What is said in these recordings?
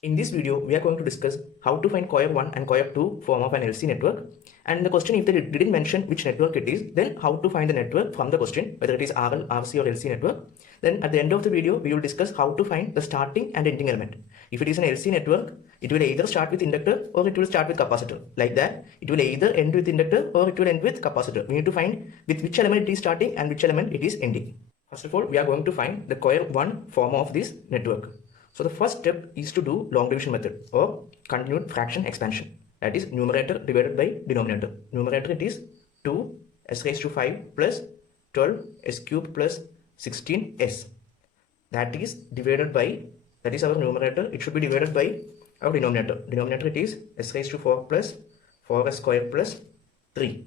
In this video, we are going to discuss how to find Cauer 1 and Cauer 2 form of an LC network. And the question, if they didn't mention which network it is, then how to find the network from the question, whether it is RL, RC or LC network. Then at the end of the video, we will discuss how to find the starting and ending element. If it is an LC network, it will either start with inductor or it will start with capacitor. Like that, it will either end with inductor or it will end with capacitor. We need to find with which element it is starting and which element it is ending. First of all, we are going to find the Cauer 1 form of this network. So the first step is to do long division method or continued fraction expansion. That is numerator divided by denominator. Numerator it is 2 s raised to 5 plus 12 s cube plus 16 s. That is divided by, that is our numerator. It should be divided by our denominator. Denominator it is s raised to 4 plus 4s square plus 3.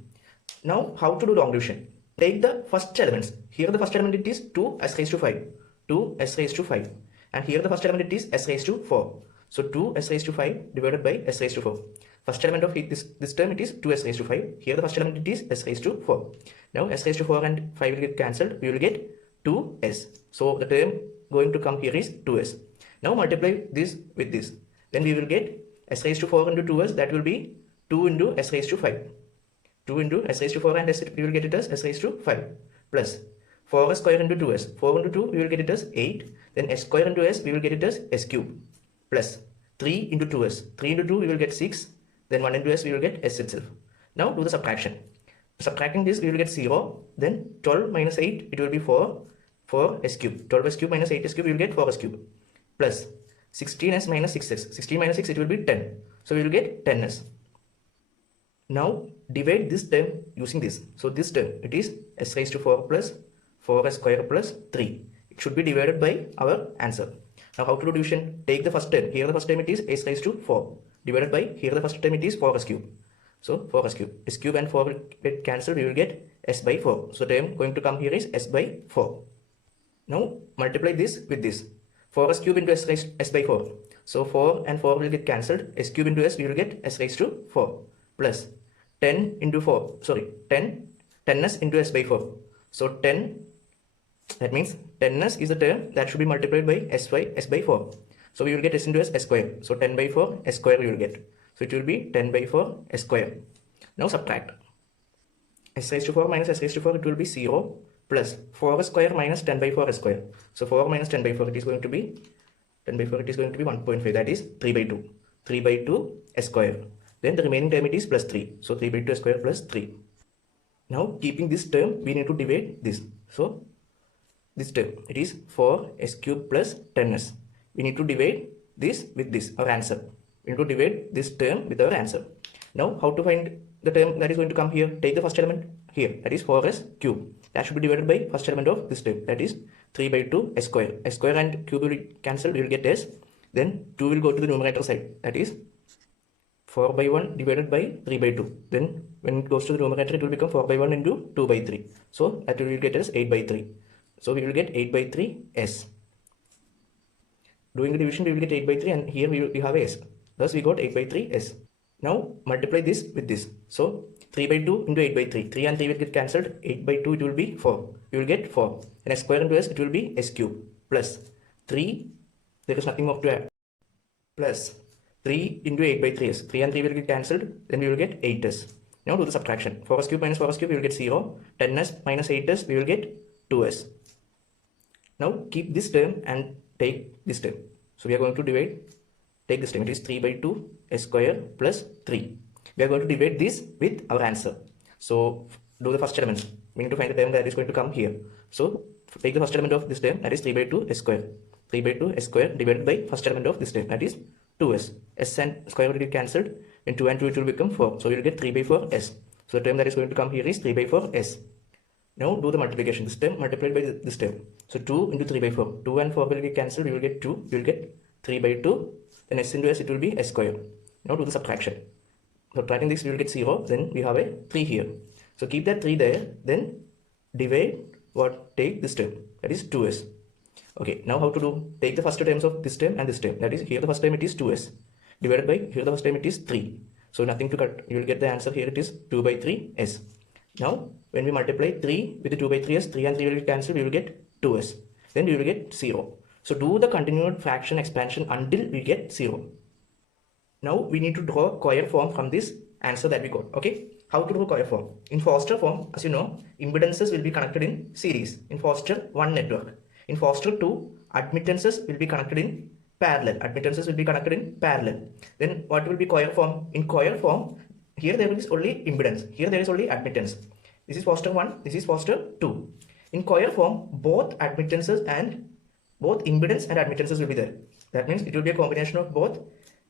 Now how to do long division? Take the first elements. Here the first element it is 2 s raised to 5. 2 s raised to 5. And here the first element it is s raised to 4. So 2 s raised to 5 divided by s raised to 4. First element of this term it is 2 s raised to 5. Here the first element it is s raised to 4. Now s raised to 4 and 5 will get cancelled. We will get 2s. So the term going to come here is 2s. Now multiply this with this. Then we will get s raised to 4 into 2s. That will be 2 into s raised to 5. 2 into s raised to 4 and we will get it as s raised to 5 plus 4s square into 2s. 4 into 2 we will get it as 8. Then s square into s we will get it as s cube plus 3 into 2s. 3 into 2 we will get 6. Then 1 into s we will get s itself. Now do the subtraction. Subtracting this we will get 0. Then 12 minus 8 it will be 4. 4s cube. 12s cube minus 8s cube we will get 4s cube plus 16s minus 6s. 16 minus 6 it will be 10. So we will get 10s. Now divide this term using this. So this term it is s raised to 4 plus 4s square plus 3. It should be divided by our answer. Now how to do division? Take the first term. Here the first term it is s raised to 4 divided by, here the first term it is 4s cube. So 4s cube. S cube and 4 will get cancelled. We will get s by 4. So term going to come here is s by 4. Now multiply this with this. 4s cube into s raised s by 4. So 4 and 4 will get cancelled. S cube into s we will get s raised to 4 plus 10 into 4. Sorry, 10s into s by 4. So 10, that means 10s is the term that should be multiplied by s by 4. So we will get s into s square. So 10 by 4 s square we will get. So it will be 10 by 4 s square. Now subtract. S raised to 4 minus s raised to 4 it will be 0 plus 4 square minus 10 by 4 s square. So 4 minus 10 by 4 it is going to be 10 by 4 it is going to be 1.5, that is 3 by 2. 3 by 2 s square. Then the remaining term it is plus 3. So 3 by 2 s square plus 3. Now keeping this term we need to divide this. So this term it is 4s cube plus 10s. We need to divide this with this, our answer. We need to divide this term with our answer. Now how to find the term that is going to come here? Take the first element here, that is 4s cube. That should be divided by first element of this term, that is 3 by 2 s square. S square and cube will cancel, we will get s. Then 2 will go to the numerator side, that is 4 by 1 divided by 3 by 2. Then when it goes to the numerator it will become 4 by 1 into 2 by 3. So that we will get as 8 by 3. So we will get 8 by 3 s. Doing the division we will get 8 by 3 and here we have a s. Thus we got 8 by 3 s. Now multiply this with this. So 3 by 2 into 8 by 3. 3 and 3 will get cancelled. 8 by 2 it will be 4. We will get 4. And s square into s it will be s cube plus 3. There is nothing more to add. Plus 3 into 8 by 3s. 3 and 3 will get cancelled. Then we will get 8s. Now do the subtraction. 4s cube minus 4s cube we will get 0. 10s minus 8s we will get 2s. Now keep this term and take this term. So we are going to divide, take this term, it is 3 by 2 s square plus 3. We are going to divide this with our answer. So do the first element. We need to find the term that is going to come here. So take the first element of this term, that is 3 by 2 s square. 3 by 2 s square divided by first element of this term, that is 2s. S and square will get cancelled. In 2 and 2 it will become 4. So we will get 3 by 4 s. So the term that is going to come here is 3 by 4 s. Now do the multiplication. This term multiplied by this term. So 2 into 3 by 4. 2 and 4 will get cancelled. We will get 2. We will get 3 by 2. Then s into s it will be s square. Now do the subtraction. Subtracting this we will get 0. Then we have a 3 here. So keep that 3 there. Then divide what? Take this term. That is 2s. Okay. Now how to do? Take the first two terms of this term and this term. That is here the first term it is 2s. Divided by here the first term it is 3. So nothing to cut. You will get the answer here. It is 2 by 3 s. Now when we multiply 3 with the 2 by 3s, 3 and 3 will get cancelled, we will get 2s. Then we will get 0. So do the continued fraction expansion until we get 0. Now we need to draw Cauer form from this answer that we got. Okay, how to draw Cauer form? In Foster form, as you know, impedances will be connected in series in Foster 1 network. In Foster 2, admittances will be connected in parallel. Admittances will be connected in parallel. Then what will be Cauer form? In Cauer form, here there is only impedance. Here there is only admittance. This is Foster 1. This is Foster 2. In Cauer form, both admittances and both impedance and admittances will be there. That means it will be a combination of both.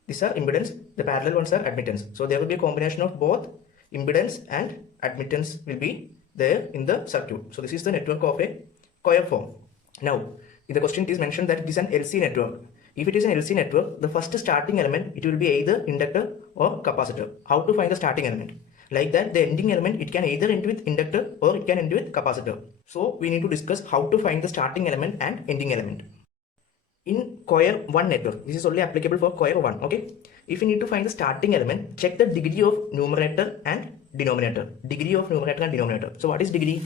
These are impedance, the parallel ones are admittance. So there will be a combination of both impedance and admittance will be there in the circuit. So this is the network of a Cauer form. Now, in the question it is mentioned that it is an LC network. If it is an LC network, the first starting element, it will be either inductor or capacitor. How to find the starting element? Like that, the ending element, it can either end with inductor or it can end with capacitor. So we need to discuss how to find the starting element and ending element. In Cauer 1 network, this is only applicable for Cauer 1, okay? If you need to find the starting element, check the degree of numerator and denominator. Degree of numerator and denominator. So what is degree?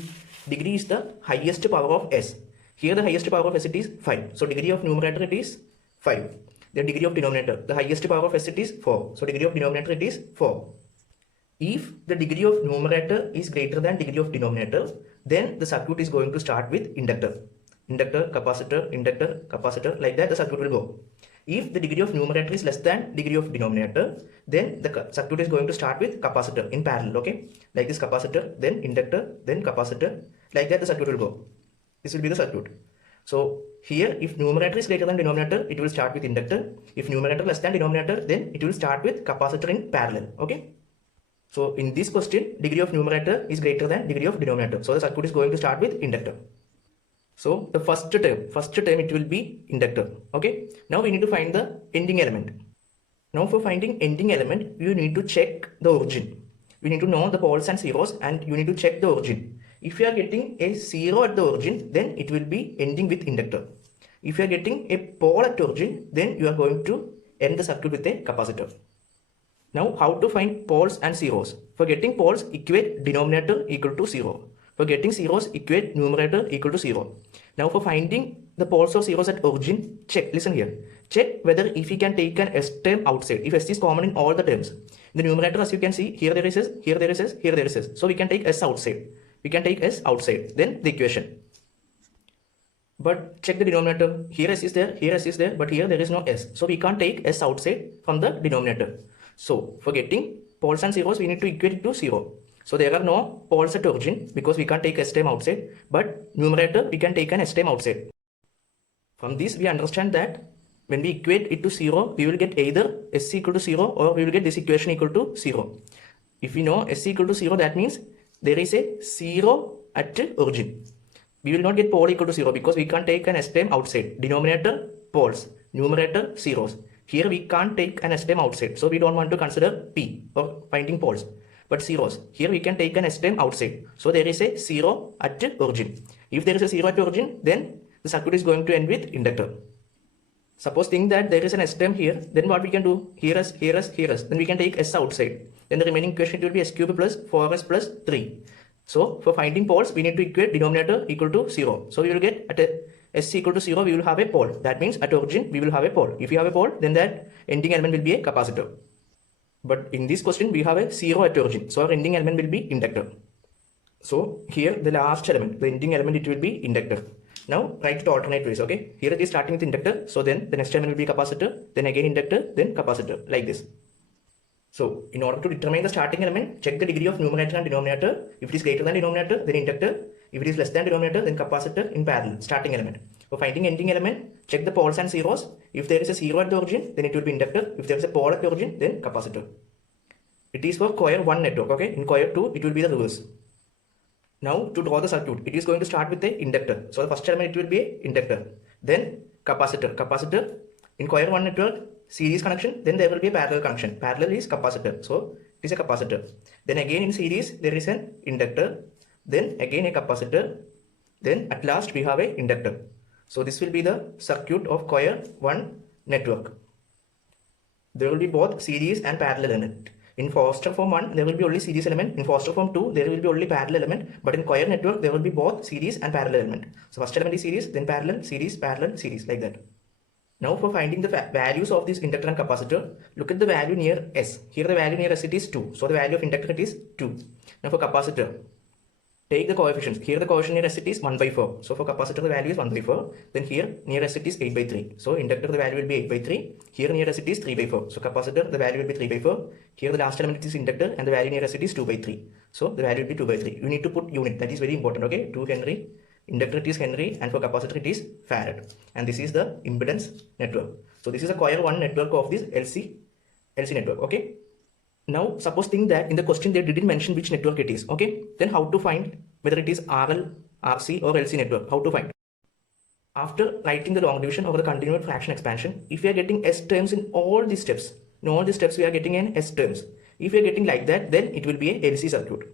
Degree is the highest power of S. Here the highest power of S it is 5. So degree of numerator it is 5. The degree of denominator, the highest power of S it is 4. So degree of denominator it is 4. If the degree of numerator is greater than degree of denominator, then the circuit is going to start with inductor. Inductor, capacitor, like that the circuit will go. If the degree of numerator is less than degree of denominator, then the circuit is going to start with capacitor in parallel, okay? Like this capacitor, then inductor, then capacitor, like that the circuit will go. This will be the circuit. So here, if numerator is greater than denominator, it will start with inductor. If numerator less than denominator, then it will start with capacitor in parallel, okay? So in this question, degree of numerator is greater than degree of denominator. So the circuit is going to start with inductor. So the first term it will be inductor. Okay. Now we need to find the ending element. Now for finding ending element, you need to check the origin. We need to know the poles and zeros and you need to check the origin. If you are getting a zero at the origin, then it will be ending with inductor. If you are getting a pole at origin, then you are going to end the circuit with a capacitor. Now how to find poles and zeros? For getting poles, equate denominator equal to 0. For getting zeros, equate numerator equal to 0. Now for finding the poles or zeros at origin, check, listen here. Check whether if we can take an S term outside, if S is common in all the terms. In the numerator, as you can see, here there is S, here there is S, here there is S. So we can take S outside. We can take S outside, then the equation. But check the denominator, here S is there, but here there is no S. So we can't take S outside from the denominator. So for getting poles and zeros, we need to equate it to 0. So there are no poles at origin because we can't take S term outside, but numerator we can take an S term outside. From this we understand that when we equate it to 0, we will get either S equal to 0 or we will get this equation equal to 0. If we know S equal to 0, that means there is a 0 at origin. We will not get pole equal to 0 because we can't take an S term outside. Denominator poles, numerator zeros. Here we can't take an S term outside, so we don't want to consider P for finding poles. But zeros, here we can take an S term outside. So there is a 0 at origin. If there is a 0 at origin, then the circuit is going to end with inductor. Suppose think that there is an S term here, then what we can do? Here S, then we can take S outside. Then the remaining equation will be S cube plus 4S plus 3. So for finding poles, we need to equate denominator equal to 0. So we will get at S equal to 0, we will have a pole. That means at origin, we will have a pole. If you have a pole, then that ending element will be a capacitor. But in this question, we have a 0 at origin. So our ending element will be inductor. So here the last element, the ending element, it will be inductor. Now write it alternate ways, okay? Here it is starting with inductor. So then the next element will be capacitor, then again inductor, then capacitor, like this. So in order to determine the starting element, check the degree of numerator and denominator. If it is greater than denominator, then inductor. If it is less than denominator, then capacitor in parallel, starting element. For finding ending element, check the poles and zeros. If there is a 0 at the origin, then it will be inductor. If there is a pole at the origin, then capacitor. It is for Cauer 1 network, okay? In Cauer 2, it will be the reverse. Now to draw the circuit, it is going to start with the inductor. So the first element it will be a inductor. Then capacitor. In Cauer 1 network, series connection, then there will be a parallel connection. Parallel is capacitor. So it is a capacitor. Then again in series, there is an inductor. Then again a capacitor. Then at last we have a inductor. So this will be the circuit of Cauer 1 network. There will be both series and parallel in it. In Foster form 1, there will be only series element. In Foster form 2, there will be only parallel element. But in Cauer network, there will be both series and parallel element. So first element is series, then parallel, series, like that. Now for finding the values of this inductor and capacitor, look at the value near S. Here the value near S it is 2. So the value of inductor it is 2. Now for capacitor, take the coefficients. Here the coefficient near S it is 1 by 4. So for capacitor the value is 1 by 4. Then here near S it is 8 by 3. So inductor the value will be 8 by 3. Here near S it is 3 by 4. So capacitor the value will be 3 by 4. Here the last element is inductor and the value near S it is 2 by 3. So the value will be 2 by 3. You need to put unit. That is very important. Okay. 2 Henry. Inductor it is Henry and for capacitor it is Farad. And this is the impedance network. So this is a Cauer 1 network of this LC network. Okay. Now suppose think that in the question they didn't mention which network it is. Okay. Then how to find whether it is RL, RC or LC network? How to find? After writing the long division or the continued fraction expansion, if we are getting S terms in all these steps, we are getting an S terms. If we are getting like that, then it will be a LC circuit.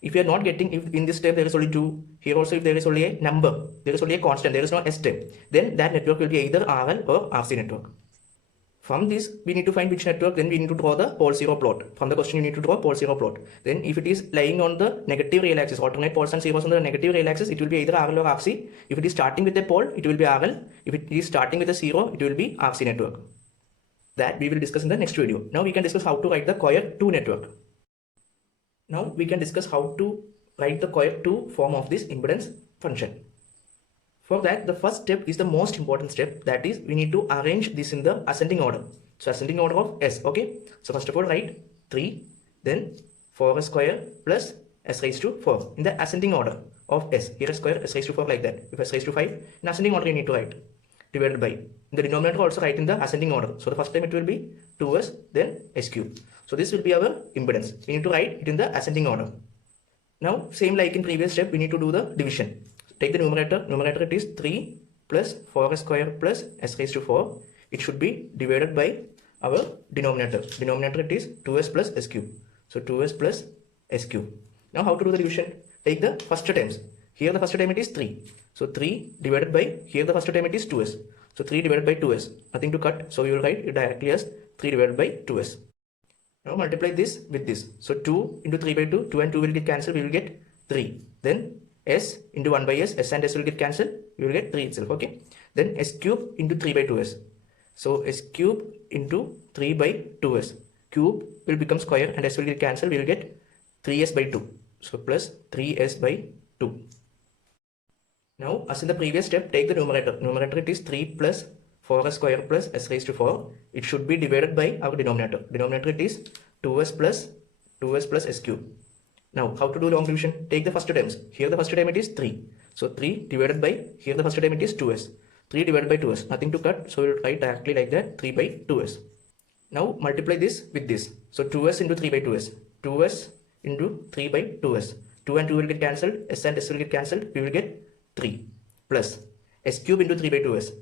If you are not getting, if in this step there is only 2, here also if there is only a number, there is only a constant, there is no S term, then that network will be either RL or RC network. From this, we need to find which network, then we need to draw the pole zero plot. From the question, you need to draw pole zero plot. Then if it is lying on the negative real axis, alternate poles and zeros on the negative real axis, it will be either RL or RC. If it is starting with a pole, it will be RL. If it is starting with a zero, it will be RC network. That we will discuss in the next video. Now we can discuss how to write the Cauer 2 network. Now we can discuss how to write the Cauer 2 form of this impedance function. For that, the first step is the most important step. That is, we need to arrange this in the ascending order. So ascending order of S. Okay. So first of all, write 3, then 4s square plus s raised to 4 in the ascending order of S. Here s square, s raised to 4 like that. If s raised to 5, in ascending order you need to write divided by. In the denominator also write in the ascending order. So the first time it will be 2s, then s cube. So this will be our impedance. We need to write it in the ascending order. Now same like in previous step, we need to do the division. Take the numerator. Numerator it is 3 plus 4s square plus s raised to 4. It should be divided by our denominator. Denominator it is 2s plus s cube. So 2s plus s cube. Now how to do the division? Take the first terms. Here the first term it is 3. So 3 divided by, here the first term it is 2s. So 3 divided by 2s. Nothing to cut. So we will write it directly as 3 divided by 2s. Now multiply this with this. So 2 into 3 by 2. 2 and 2 will get cancelled. We will get 3. Then s into 1 by s. S and s will get cancelled. We will get 3 itself. Okay. Then s cube into 3 by 2s. So s cube into 3 by 2s. Cube will become square and s will get cancelled. We will get 3s by 2. So plus 3s by 2. Now as in the previous step, take the numerator. Numerator it is 3 plus 4s square plus s raised to 4. It should be divided by our denominator. Denominator it is 2s plus s cube. Now how to do long division? Take the first terms. Here the first term it is 3. So 3 divided by, here the first term it is 2s. 3 divided by 2s. Nothing to cut. So we will write directly like that, 3 by 2s. Now multiply this with this. So 2s into 3 by 2s. 2s into 3 by 2s. 2 and 2 will get cancelled. S and s will get cancelled. We will get 3 plus s cube into 3 by 2s.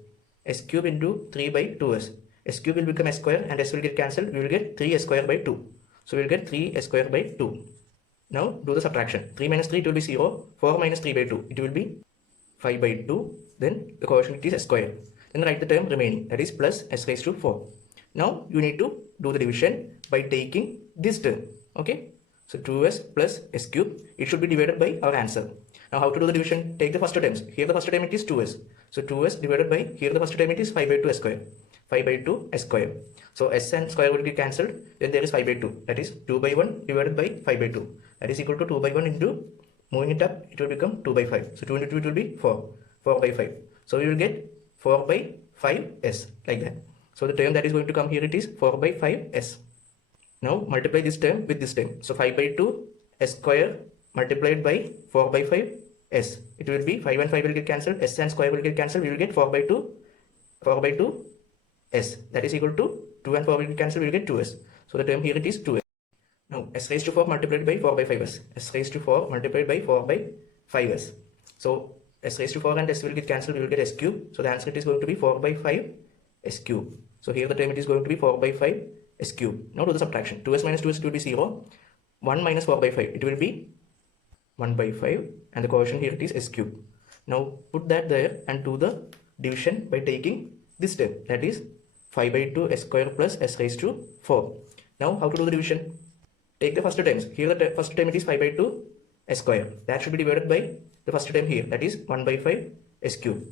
S cube into 3 by 2s. S cube will become s square and s will get cancelled. We will get 3s square by 2. So we will get 3s square by 2. Now do the subtraction. 3 minus 3 it will be 0. 4 minus 3 by 2 it will be 5 by 2. Then the coefficient is s square. Then write the term remaining, that is plus s raised to 4. Now you need to do the division by taking this term. Okay. So 2s plus s cube. It should be divided by our answer. Now how to do the division? Take the first terms. Here the first term it is 2s. So 2s divided by, here the first term it is 5 by 2 s square. 5 by 2 s square. So s and square will get cancelled. Then there is 5 by 2. That is 2 by 1 divided by 5 by 2. That is equal to 2 by 1 into, moving it up, it will become 2 by 5. So 2 into 2 it will be 4. 4 by 5. So we will get 4 by 5s like that. So the term that is going to come here, it is 4 by 5s. Now multiply this term with this term. So 5 by 2 s square multiplied by 4 by 5 s. It will be 5 and 5 will get cancelled. S and square will get cancelled. We will get 4 by 2 s. That is equal to 2 and 4 will get cancelled. We will get 2s. So the term here it is 2s. Now s raised to 4 multiplied by 4 by 5s. S raised to 4 multiplied by 4 by 5s. So s raised to 4 and s will get cancelled. We will get s cube. So the answer it is going to be 4 by 5 s cube. So here the term it is going to be 4 by 5 s cube. Now do the subtraction. 2s minus 2s it will be 0. 1 minus 4 by 5 it will be 1 by 5 and the coefficient here it is s cube. Now put that there and do the division by taking this step, that is 5 by 2 s square plus s raised to 4. Now how to do the division? Take the first terms. Here the first term it is 5 by 2 s square. That should be divided by the first term here. That is 1 by 5 s cube.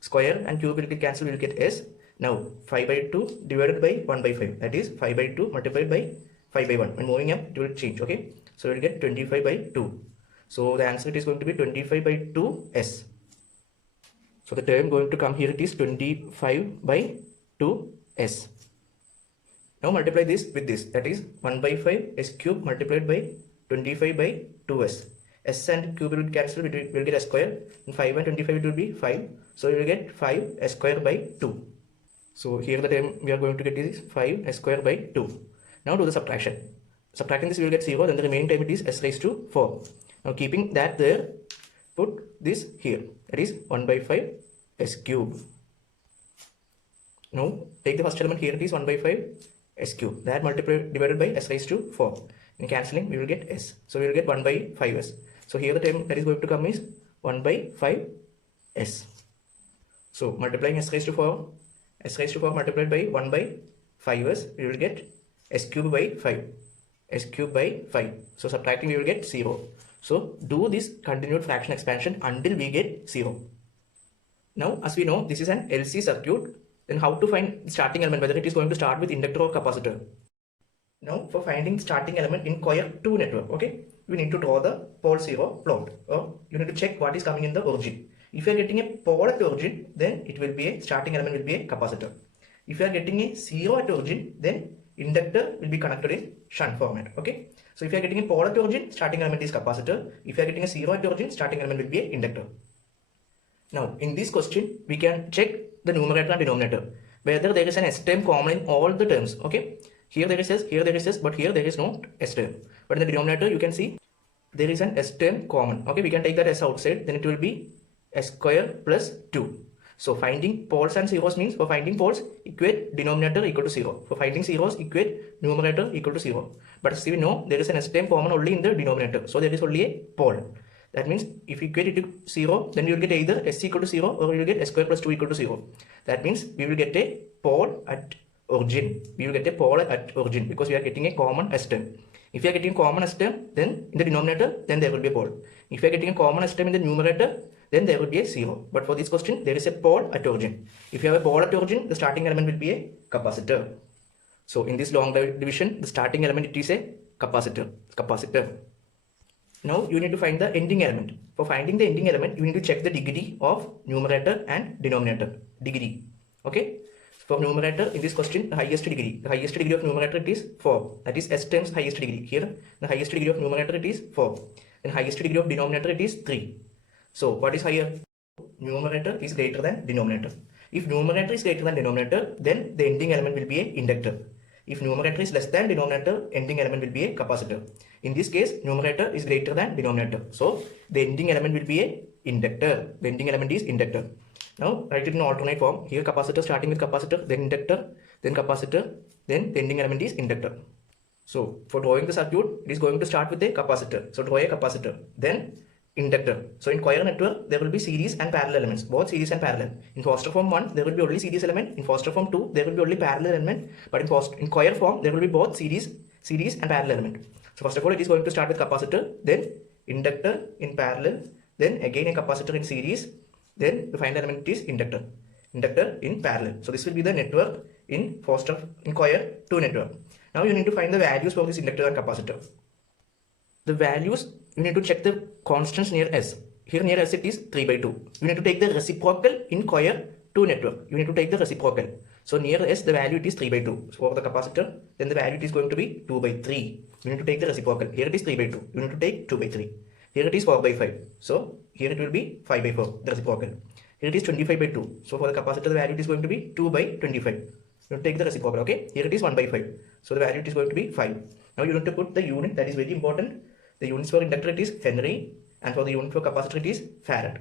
Square and cube will get cancelled. We will get s. Now 5 by 2 divided by 1 by 5. That is 5 by 2 multiplied by 5 by 1. When moving up, it will change. Okay. So we will get 25 by 2. So the answer is going to be 25 by 2 s. So the term going to come here, it is 25 by 2 s. Now multiply this with this, that is 1 by 5 s cube multiplied by 25 by 2s. S and cube will cancel, we will get s square, and 5 and 25 it will be 5. So we will get 5 s square by 2. So here the term we are going to get is 5 s square by 2. Now do the subtraction. Subtracting this we will get 0, then the remaining term it is s raised to 4. Now keeping that there, put this here, that is 1 by 5 s cube. Now take the first element here, it is 1 by 5 s cube, that multiplied divided by s raised to 4. In cancelling we will get s, so we will get 1 by 5s. So here the term that is going to come is 1 by 5s. So multiplying s raised to 4, s raised to 4 multiplied by 1 by 5s, we will get s cube by 5, s cube by 5. So subtracting we will get 0. So do this continued fraction expansion until we get 0. Now as we know this is an LC circuit, then how to find starting element, whether it is going to start with inductor or capacitor. Now for finding starting element in Cauer 2 network, okay, we need to draw the pole 0 plot, or you need to check what is coming in the origin. If you are getting a pole at origin, then it will be a starting element will be a capacitor. If you are getting a 0 at origin, then inductor will be connected in shunt format. Okay, so if you are getting a pole at origin, starting element is capacitor. If you are getting a 0 at origin, starting element will be a inductor. Now in this question we can check the numerator and denominator, whether there is an s term common in all the terms. Okay, here there is s, here there is s, but here there is no s term. But in the denominator you can see there is an s term common. Okay, we can take that s outside, then it will be s square plus 2. So finding poles and zeros means, for finding poles equate denominator equal to 0. For finding zeros equate numerator equal to 0. But as we know there is an s term common only in the denominator, so there is only a pole. That means if you equate it to 0, then you will get either s equal to 0 or you will get s square plus 2 equal to 0. That means we will get a pole at origin. We will get a pole at origin because we are getting a common s term. If you are getting a common s term, then in the denominator, then there will be a pole. If you are getting a common s term in the numerator, then there will be a 0. But for this question, there is a pole at origin. If you have a pole at origin, the starting element will be a capacitor. So in this long division, the starting element it is a capacitor. Now you need to find the ending element. For finding the ending element, you need to check the degree of numerator and denominator. Degree. Okay. For numerator, in this question, the highest degree of numerator it is 4. That is s times highest degree. Here, the highest degree of numerator it is 4. Then highest degree of denominator it is 3. So what is higher? Numerator is greater than denominator. If numerator is greater than denominator, then the ending element will be a inductor. If numerator is less than denominator, ending element will be a capacitor. In this case, numerator is greater than denominator. So the ending element will be a inductor. The ending element is inductor. Now write it in alternate form. Here capacitor starting with capacitor, then inductor, then capacitor, then the ending element is inductor. So for drawing the circuit, it is going to start with a capacitor. So draw a capacitor, then inductor. So in Cauer network, there will be series and parallel elements, both series and parallel. In Foster form 1, there will be only series element. In Foster form 2, there will be only parallel element. But in Cauer form, there will be both series and parallel element. So first of all, it is going to start with capacitor, then inductor in parallel, then again a capacitor in series, then the final element is inductor in parallel. So this will be the network in Cauer 2 network. Now you need to find the values for this inductor and capacitor. The values, you need to check the constants near s. Here near s it is 3 by 2. You need to take the reciprocal in Cauer 2 network. You need to take the reciprocal. So near s the value it is 3 by 2. So for the capacitor, then the value it is going to be 2 by 3. You need to take the reciprocal. Here it is 3 by 2. You need to take 2 by 3. Here it is 4 by 5. So here it will be 5 by 4, the reciprocal. Here it is 25 by 2. So for the capacitor, the value it is going to be 2 by 25. You take the reciprocal, okay? Here it is 1 by 5. So the value it is going to be 5. Now you need to put the unit, that is very important. The units for inductor it is Henry, and for the unit for capacitor it is Farad.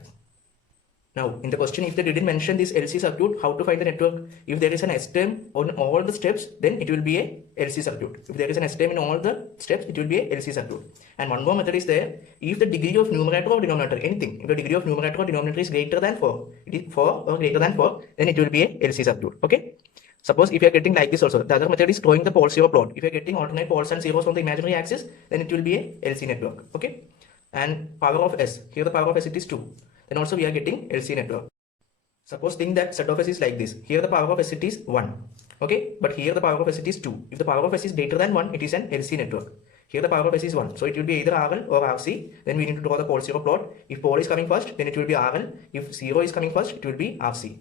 Now in the question, if they didn't mention this LC circuit, how to find the network? If there is an S term on all the steps, then it will be a LC circuit. If there is an S term in all the steps, it will be a LC circuit. And one more method is there. If the degree of numerator or denominator, anything, if the degree of numerator or denominator is greater than 4, it is 4 or greater than 4, then it will be a LC circuit. Okay. Suppose if you are getting like this also, the other method is drawing the pole zero plot. If you are getting alternate poles and zeros from the imaginary axis, then it will be a LC network. Okay. And power of S. Here the power of S it is 2. Then also we are getting LC network. Suppose think that set of S is like this. Here the power of S it is 1. Okay. But here the power of S it is 2. If the power of S is greater than 1, it is an LC network. Here the power of S is 1. So it will be either RL or RC. Then we need to draw the pole zero plot. If pole is coming first, then it will be RL. If 0 is coming first, it will be RC.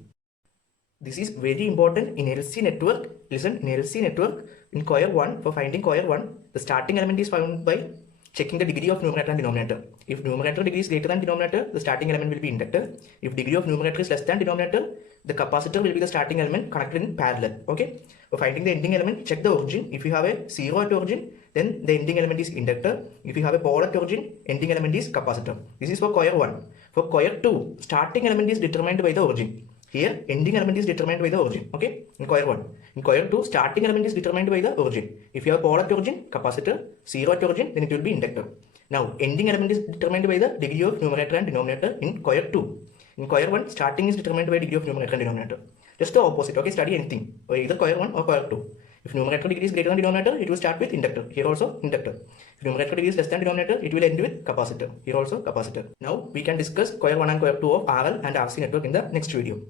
This is very important in LC network. Listen, in LC network, in Cauer 1, for finding Cauer 1, the starting element is found by checking the degree of numerator and denominator. If numerator degree is greater than denominator, the starting element will be inductor. If degree of numerator is less than denominator, the capacitor will be the starting element connected in parallel. Okay. For finding the ending element, check the origin. If you have a 0 at origin, then the ending element is inductor. If you have a pole at origin, ending element is capacitor. This is for Cauer 1. For Cauer 2, starting element is determined by the origin. Here, ending element is determined by the origin. Okay, in Cauer 1. In Cauer 2, starting element is determined by the origin. If you have pole at origin, capacitor, 0 at origin, then it will be inductor. Now, ending element is determined by the degree of numerator and denominator in Cauer 2. In Cauer 1, starting is determined by degree of numerator and denominator. Just the opposite. Okay, study anything, or either Cauer 1 or Cauer 2. If numerator degree is greater than denominator, it will start with inductor. Here also inductor. If numerator degree is less than denominator, it will end with capacitor. Here also capacitor. Now we can discuss Cauer 1 and Cauer 2 of RL and RC network in the next video.